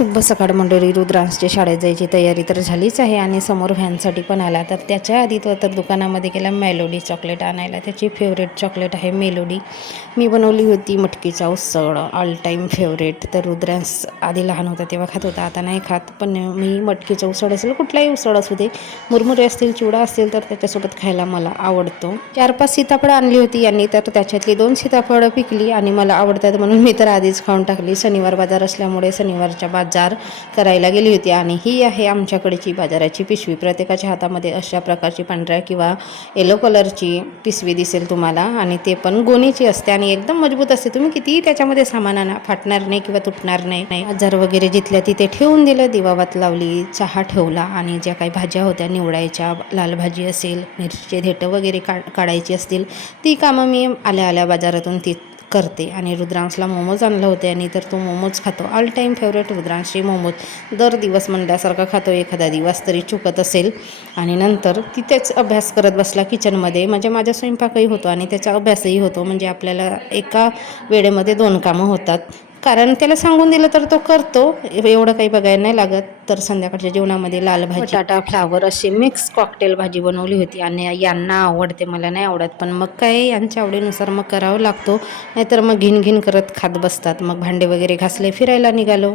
शुभ सकाळ मंडळी. रुद्रांशच्या शाळेत जायची तयारी तर झालीच आहे आणि समोर व्हॅनसाठी पण आला. तर त्याच्या आधी तो तर दुकानामध्ये गेला मेलोडी चॉकलेट आणायला. त्याची फेवरेट चॉकलेट आहे मेलोडी. मी बनवली होती मटकीचा उसळ, ऑल टाईम फेवरेट. तर रुद्रांश आधी लहान होता तेव्हा खात होता, आता नाही खात. पण मी मटकीचा उसळ असेल, कुठलाही उसळ असू दे, मुरमुरे असतील, चिवडा असेल, तर त्याच्यासोबत खायला मला आवडतो. 4-5 सीताफळं आणली होती यांनी, तर त्याच्यातली 2 सीताफळं पिकली आणि मला आवडतात म्हणून मी तर आधीच खाऊन टाकली. शनिवार बाजार असल्यामुळे शनिवारच्या बाजार करायला गेली होती. आणि ही आहे आमच्याकडची बाजाराची पिशवी. प्रत्येकाच्या हातामध्ये अशा प्रकारची पांढऱ्या किंवा येलो कलरची पिशवी दिसेल तुम्हाला, आणि ते पण गोणीची असते आणि एकदम मजबूत असते. तुम्ही कितीही त्याच्यामध्ये सामान आणा, फाटणार नाही किंवा तुटणार नाही. बाजार वगैरे जिथल्या तिथे ठेवून दिलं, दिवाबत लावली, चहा ठेवला आणि ज्या काही भाज्या होत्या निवडायच्या, लाल भाजी असेल, मिरची धेटं वगैरे काढायची असतील, ती कामं मी आल्या आल्या बाजारातून ती करते. आणि रुद्रांशला मोमोज आणलं होते आणि तर तो मोमोज खातो. ऑल टाईम फेवरेट रुद्रांशचे मोमोज. दर दिवस म्हणल्यासारखा खातो, एखादा दिवस तरी चुकत असेल. आणि नंतर तिथेच अभ्यास करत बसला किचनमध्ये. म्हणजे माझा स्वयंपाकही होतो आणि त्याचा अभ्यासही होतो. म्हणजे आपल्याला एका वेळेमध्ये 2 कामं होतात. कारण त्याला सांगून दिलं तर तो करतो, एवढं काही बघायला नाही लागत. तर संध्याकाळच्या जेवणामध्ये लाल भाजी, बटाटा, फ्लावर अशी मिक्स कॉकटेल भाजी बनवली होती. आणि यांना आवडते, मला नाही आवडत. पण मग काय, यांच्या आवडीनुसार मग करावं लागतो, नाहीतर मग घिन करत खात बसतात. मग भांडे वगैरे घासले, फिरायला निघालो.